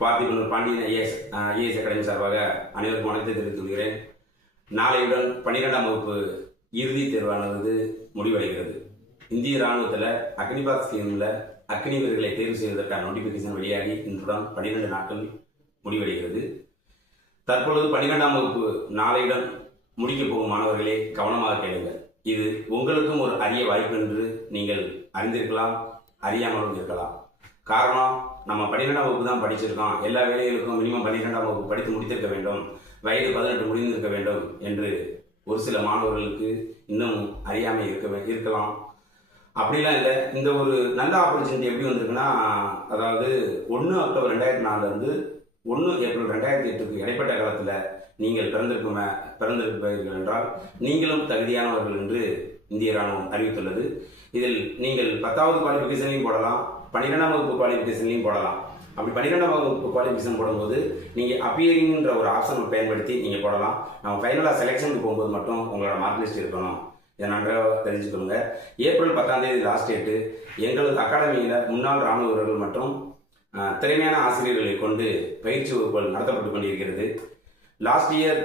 Parthiban Pandian IAS academy சார்பாக அனைவருக்கும் வணக்கத்தை தெரிவித்துக் கொள்கிறேன். நாளையுடன் 12ஆம் வகுப்பு இறுதித் தேர்வானது முடிவடைகிறது. இந்திய இராணுவத்தில் அக்னிபாத் ஸ்கீமில் அக்னி வீரர்களை தேர்வு செய்வதற்கான நோட்டிபிகேஷன் வெளியாகி இன்றுடன் 12 நாட்கள் முடிவடைகிறது. தற்பொழுது 12ஆம் வகுப்பு நாளையுடன் முடிக்கப் போகும் மாணவர்களே கவனமாக கேளுங்கள். இது உங்களுக்கும் ஒரு அரிய வாய்ப்பு என்று நீங்கள் அறிந்திருக்கலாம், அறியாமலும் இருக்கலாம். காரணம், நம்ம 12ஆம் வகுப்பு தான் படிச்சிருக்கோம், எல்லா வேலைகளுக்கும் மினிமம் 12ஆம் வகுப்பு படித்து முடித்திருக்க வேண்டும், வயது 18 முடிந்திருக்க வேண்டும் என்று ஒரு சில மாணவர்களுக்கு இன்னும் அறியாமல் இருக்கலாம். அப்படிலாம் இல்லை. இந்த ஒரு நல்ல ஆப்பர்ச்சுனிட்டி எப்படி வந்திருக்குன்னா, அதாவது 1 அக்டோபர் 2004 1 ஏப்ரல் 2008 இடைப்பட்ட காலத்தில் நீங்கள் பிறந்திருப்பீர்கள் என்றால் நீங்களும் தகுதியானவர்கள் என்று இந்திய இராணுவம் அறிவித்துள்ளது. இதில் நீங்கள் 10வது குவாலிஃபிகேஷன்லையும் போடலாம், 12ஆம் வகுப்பு குவாலிஃபிகேஷன்லையும் போடலாம். அப்படி 12ஆம் வகுப்பு குவாலிஃபிகேஷன் போடும்போது நீங்கள் அப்பியரிங்ன்ற ஒரு ஆப்ஷனை பயன்படுத்தி நீங்கள் போடலாம். நம்ம ஃபைனலாக செலெக்ஷனுக்கு போகும்போது மட்டும் உங்களோட மார்க் லிஸ்ட் இருக்கணும். இதை நன்றாக தெரிஞ்சுக்கொள்ளுங்க. ஏப்ரல் 10ஆம் தேதி லாஸ்ட் டேட்டு. எங்களது அகாடமியில் முன்னாள் இராணுவ வீரர்கள் மற்றும் திறமையான ஆசிரியர்களை கொண்டு பயிற்சி வகுப்புகள் நடத்தப்பட்டு கொண்டிருக்கிறது. லாஸ்ட் இயர்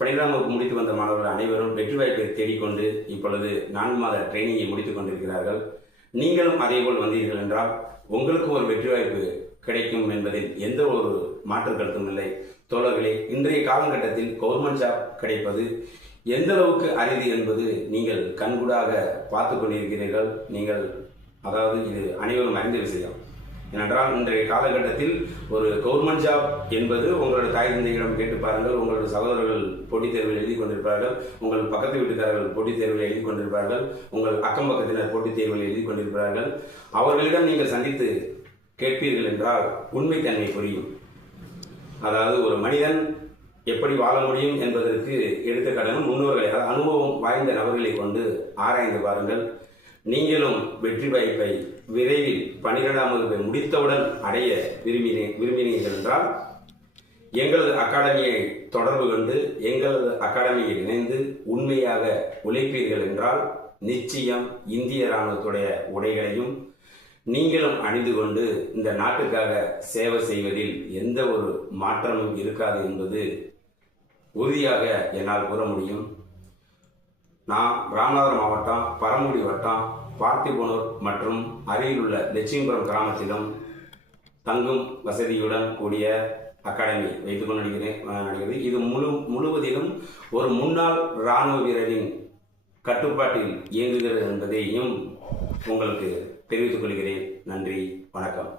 12ஆம் வகுப்பு முடித்து வந்த மாணவர்கள் அனைவரும் வெற்றி வாய்ப்பை தேடிக்கொண்டு இப்பொழுது 4 மாத ட்ரைனிங்கை முடித்துக் கொண்டிருக்கிறார்கள். நீங்களும் அதேபோல் வந்தீர்கள் என்றால் உங்களுக்கு ஒரு வெற்றி வாய்ப்பு கிடைக்கும் என்பதில் எந்த ஒரு மாற்று கருத்தும் இல்லை. தோழர்களே, இன்றைய காலகட்டத்தில் கவர்மெண்ட் ஜாப் கிடைப்பது எந்த அளவுக்கு அரிது என்பது நீங்கள் கண்கூடாக பார்த்து கொண்டிருக்கிறீர்கள். அதாவது இது அனைவரும் அறிந்த விஷயம். ஏனென்றால் இன்றைய காலகட்டத்தில் ஒரு கவர்மெண்ட் ஜாப் என்பது உங்களோட தாய் தந்தையிடம் கேட்டு பாருங்கள். உங்களோட சகோதரர்கள் போட்டித் தேர்வில் எழுதி கொண்டிருப்பார்கள், உங்கள் பக்கத்து வீட்டுக்காரர்கள் போட்டித் தேர்வில் எழுதி கொண்டிருப்பார்கள், உங்கள் அக்கம் பக்கத்தினர் போட்டித் தேர்வில் எழுதி கொண்டிருப்பார்கள். அவர்களிடம் நீங்கள் சந்தித்து கேட்பீர்கள் என்றால் உண்மைத்தன்மை புரியும். அதாவது ஒரு மனிதன் எப்படி வாழ முடியும் என்பதற்கு எடுத்துக்காட்டான முன்னோர்களை, அனுபவம் வாய்ந்த நபர்களை கொண்டு ஆராய்ந்து பாருங்கள். நீங்களும் வெற்றி வாய்ப்பை விரைவில் 12ஆம் வகுப்பை முடித்தவுடன் அடைய விரும்பினீர்கள் என்றால் எங்களது அகாடமியை தொடர்பு கொண்டு எங்களது அகாடமியில் இணைந்து உண்மையாக உழைப்பீர்கள் என்றால் நிச்சயம் இந்திய இராணுவத்துடைய உடைகளையும் நீங்களும் அணிந்து கொண்டு இந்த நாட்டுக்காக சேவை செய்வதில் எந்த ஒரு மாற்றமும் இருக்காது என்பது உறுதியாக என்னால் கூற முடியும். நான் ராமநாதபுரம் மாவட்டம் பரமக்குடி வட்டம் பார்த்திபனூர் மற்றும் அருகில் உள்ள லட்சுமிபுரம் கிராமத்திலும் தங்கும் வசதியுடன் கூடிய அகாடமி வைத்துக் கொண்டு நடக்கிறது. இது முழுவதிலும் ஒரு முன்னாள் இராணுவ வீரரின் கட்டுப்பாட்டில் இயங்குகிறது என்பதையும் உங்களுக்கு தெரிவித்துக் கொள்கிறேன். நன்றி, வணக்கம்.